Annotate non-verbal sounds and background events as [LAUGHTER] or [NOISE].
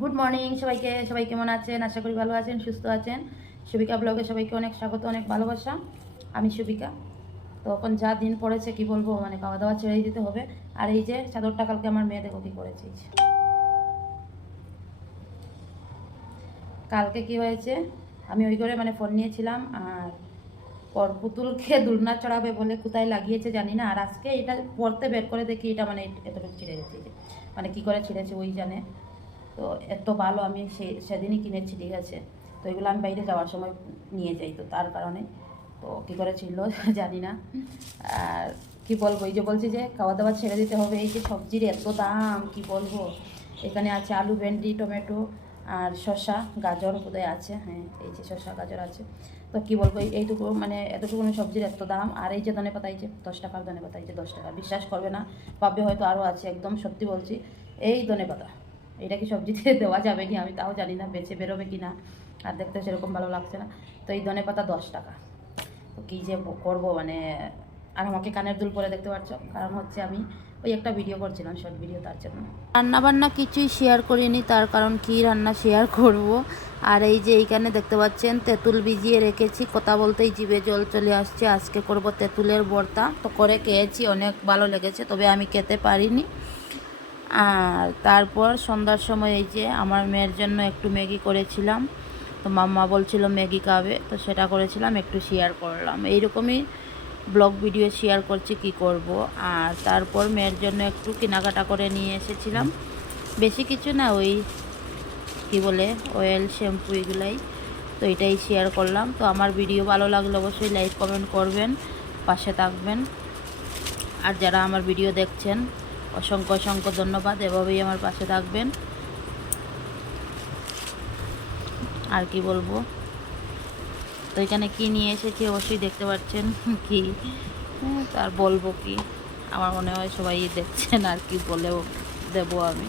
Good morning সবাইকে, সবাই কেমন আছেন? আশা করি ভালো আছেন, সুস্থ আছেন। সুবিকা ব্লগে সবাইকে অনেক স্বাগত, অনেক ভালোবাসা। আমি সুবিকা। তো এখন যা দিন পড়েছে, কি বলব? মানে খাওয়া দাওয়া ছেড়েই দিতে হবে। আর এই যে চাদরটা কালকে আমার মেয়ে দেখো কি করেছে। কালকে কি হয়েছে? আমি ওই করে মানে ফোন নিয়েছিলাম, আর পর পুতুলকে দুলনা চড়াবে বলে কোথায় লাগিয়েছে জানি না। আর আজকে এটা পড়তে বের করে দেখি, এটা মানে এতটুকু ছিঁড়ে গেছে। মানে কি করে ছিঁড়েছে, ওই জানে। তো এত ভালো আমি সে, সেদিনই কিনেছি, ঠিক আছে? তো এগুলো আমি বাইরে যাওয়ার সময় নিয়ে যাই তো তার কারণে। তো কী করে ছিল [LAUGHS] জানি না। আর কী বলব, এই যে বলছি যে খাওয়া দাওয়া ছেড়ে দিতে হবে, এই যে সবজির এত দাম, কি বলব? এখানে আছে আলু, ভেন্ডি, টমেটো আর শসা, গাজর বোধহয় আছে হ্যাঁ এই যে শসা, গাজর আছে। তো কী বলব এইটুকু মানে এতটুকু সবজির এত দাম। আর এই যে ধনে পাতা, এই যে দশ টাকার ধনে পাতা, এই যে দশ টাকা। বিশ্বাস করবে না, পাবে হয়তো আরও আছে, একদম সত্যি বলছি। এই ধনে পাতা। এটা কি সবজিতে [LAUGHS] দেওয়া যাবে কি? আমি তাও জানি না বেছে বেরোবে কি না আর দেখতে সেরকম ভালো লাগছে না। তো এই ধনে পাতা দশ টাকা। তো কী যে করব মানে আর আমাকে কানের দুল পরে দেখতে পাচ্ছ? কারণ হচ্ছে আমি ওই একটা ভিডিও করছিলাম শর্ট ভিডিও তার জন্য। রান্না বান্না কিছুই শেয়ার করিনি, তার কারণ কি রান্না শেয়ার করব? আর এই যে এইখানে দেখতে পাচ্ছেন, তেঁতুল ভিজিয়ে রেখেছি। কথা বলতেই জিভে জল চলে আসছে। আজকে করব তেঁতুলের ভর্তা তো করে খেয়েছি, অনেক ভালো লেগেছে, তবে আমি খেতে পারিনি। আর তারপর সন্ধ্যার সময় এই যে আমার মেয়ের জন্য একটু ম্যাগি করেছিলাম। তো মাম্মা বলছিল ম্যাগি খাবে, তো সেটা করেছিলাম, একটু শেয়ার করলাম। এইরকমই ব্লগ ভিডিও শেয়ার করছি কি করব। আর তারপর মেয়ের জন্য একটু কেনাকাটা করে নিয়ে এসেছিলাম। বেশি কিছু না, ওই কি বলে অয়েল শ্যাম্পু এগুলাই। তো এটাই শেয়ার করলাম। তো আমার ভিডিও ভালো লাগলে অবশ্যই লাইক কমেন্ট করবেন, পাশে থাকবেন। আর যারা আমার ভিডিও দেখছেন অসংখ্য অসংখ্য ধন্যবাদ। এভাবেই আমার পাশে থাকবেন। আর কি বলব? তো এখানে কি নিয়ে এসেছি অবশ্যই দেখতে পাচ্ছেন [LAUGHS] কি? আর বলব কি? আমার মনে হয় সবাই দেখছেন আর কি বলেও দেবো আমি।